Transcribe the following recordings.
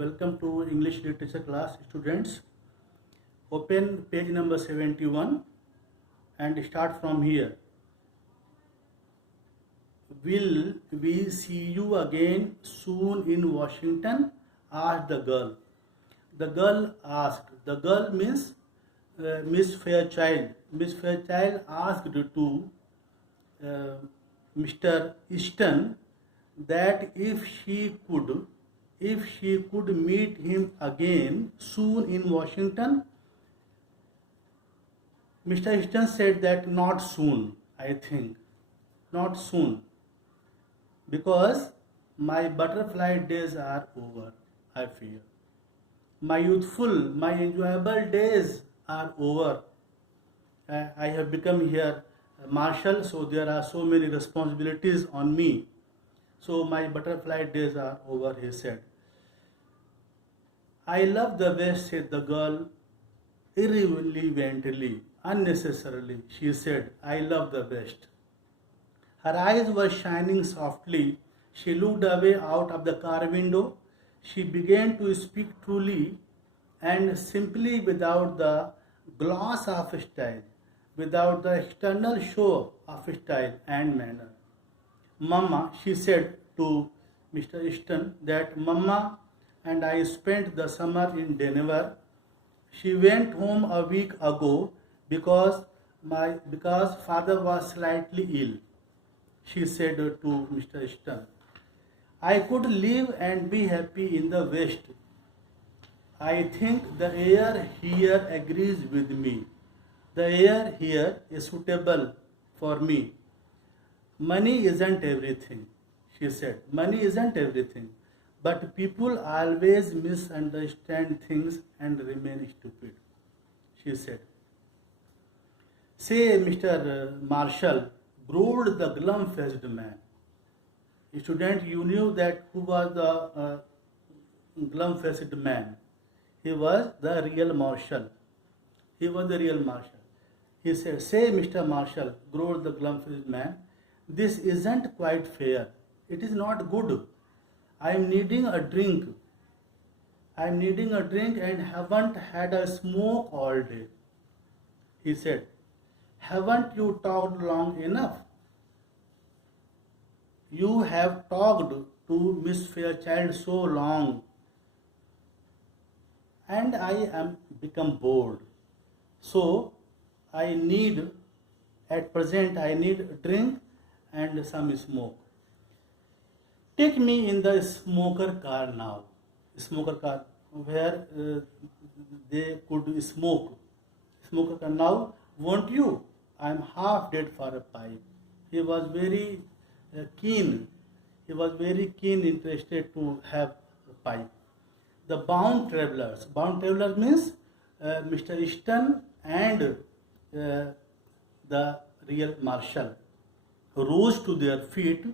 Welcome to English literature class, students. Open page number 71 and start from here. Will we see you again soon in Washington? Asked the girl. The girl asked. The girl means Miss Fairchild. Miss Fairchild asked to uh, Mr. Easton that if she could meet him again soon in Washington. Mr. Easton said that not soon, I think, not soon, because my butterfly days are over, I fear. My youthful, my enjoyable days are over. I have become here marshal, so there are so many responsibilities on me. So my butterfly days are over, he said. I love the West, said the girl, irrelevantly, unnecessarily. She said, I love the West. Her eyes were shining softly. She looked away out of the car window. She began to speak truly and simply without the gloss of style, without the external show of style and manner. Mama, she said to Mr. Easton that Mama and I spent the summer in Denver. She went home a week ago because father was slightly ill. She said to Mr. Easton, I could live and be happy in the West. I think the air here agrees with me. The air here is suitable for me. Money isn't everything, she said. Money isn't everything. But people always misunderstand things and remain stupid, she said. Say, Mr. Marshall, growled the glum-faced man. Student, you knew that who was the glum-faced man. He was the real marshal. He was the real marshal. He said, say, Mr. Marshall, growled the glum-faced man, this isn't quite fair. It is not good. I am needing a drink. I am needing a drink and haven't had a smoke all day. He said, haven't you talked long enough? You have talked to Miss Fairchild so long, and I am become bored. So at present I need a drink and some smoke. Take me in the smoker car now. Smoker car where they could smoke. Smoker car now, won't you? I am half dead for a pipe. He was very keen. He was very keen interested to have a pipe. The bound travelers. Bound traveler means Mr. Easton and the real marshal rose to their feet.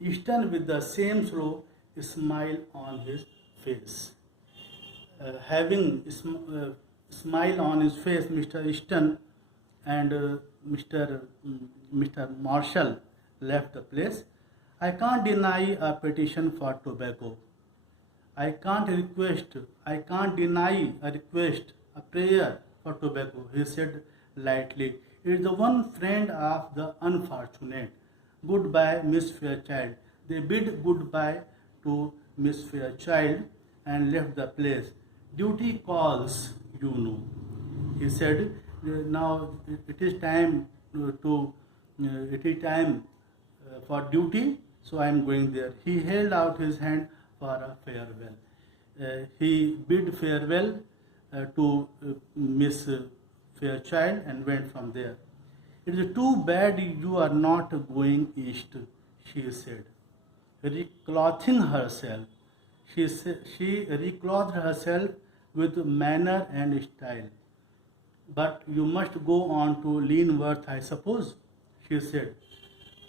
Easton with the same slow smile on his face. Having smile on his face, Mr. Easton and Mr. Marshall left the place. I can't deny a petition for tobacco. I can't deny a request, a prayer for tobacco, he said lightly. It is the one friend of the unfortunate. Goodbye, Miss Fairchild. They bid goodbye to Miss Fairchild and left the place. Duty calls, you know. He said, now it is time for duty, so I am going there. He held out his hand for a farewell. He bid farewell to Miss Fairchild and went from there. It is too bad you are not going east, she said. Reclothing herself, she reclothed herself with manner and style. But you must go on to Leavenworth, I suppose, she said.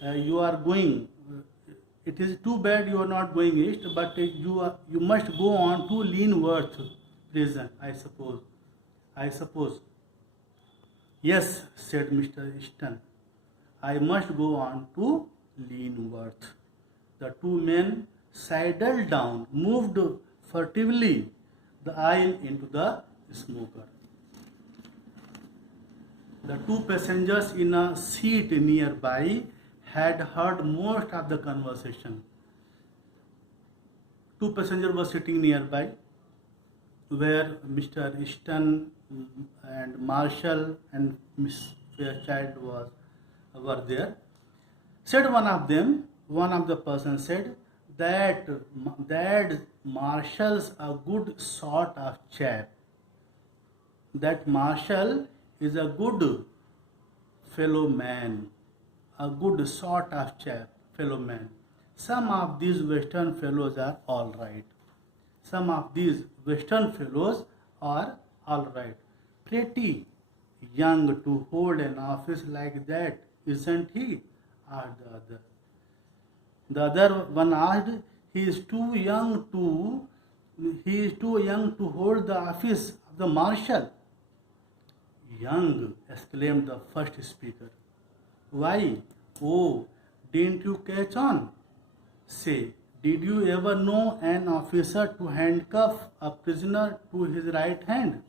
You are going. It is too bad you are not going east, but you must go on to Leavenworth prison, I suppose. I suppose. Yes, said Mr. Easton. I must go on to Leavenworth. The two men sidled down, moved furtively the aisle into the smoker. The two passengers in a seat nearby had heard most of the conversation. Two passengers were sitting nearby, where Mr. Easton and Marshall and Miss Fairchild were there. Said one of the persons said that Marshall's a good sort of chap. That Marshall is a good fellow man, a good sort of chap, fellow man. Some of these Western fellows are all right. Some of these Western fellows are all right. Pretty young to hold an office like that, isn't he? Asked the other. The other one asked, he is too young to hold the office of the marshal. Young, exclaimed the first speaker. Why? Oh, didn't you catch on? Say, did you ever know an officer to handcuff a prisoner to his right hand?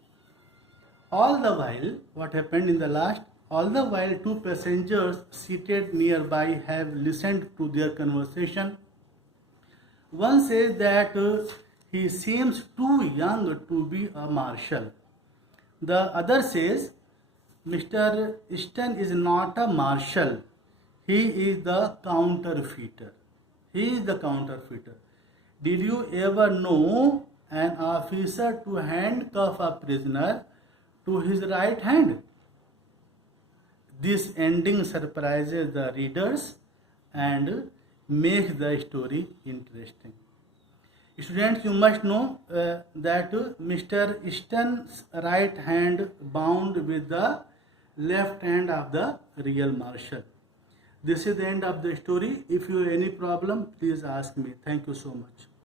All the while, what happened in the last? All the while, two passengers seated nearby have listened to their conversation. One says that he seems too young to be a marshal. The other says, Mr. Easton is not a marshal. He is the counterfeiter. He is the counterfeiter. Did you ever know an officer to handcuff a prisoner to his right hand? This ending surprises the readers and makes the story interesting. Students, you must know that Mr. Easton's right hand bound with the left hand of the real marshal. This is the end of the story. If you have any problem, please ask me. Thank you so much.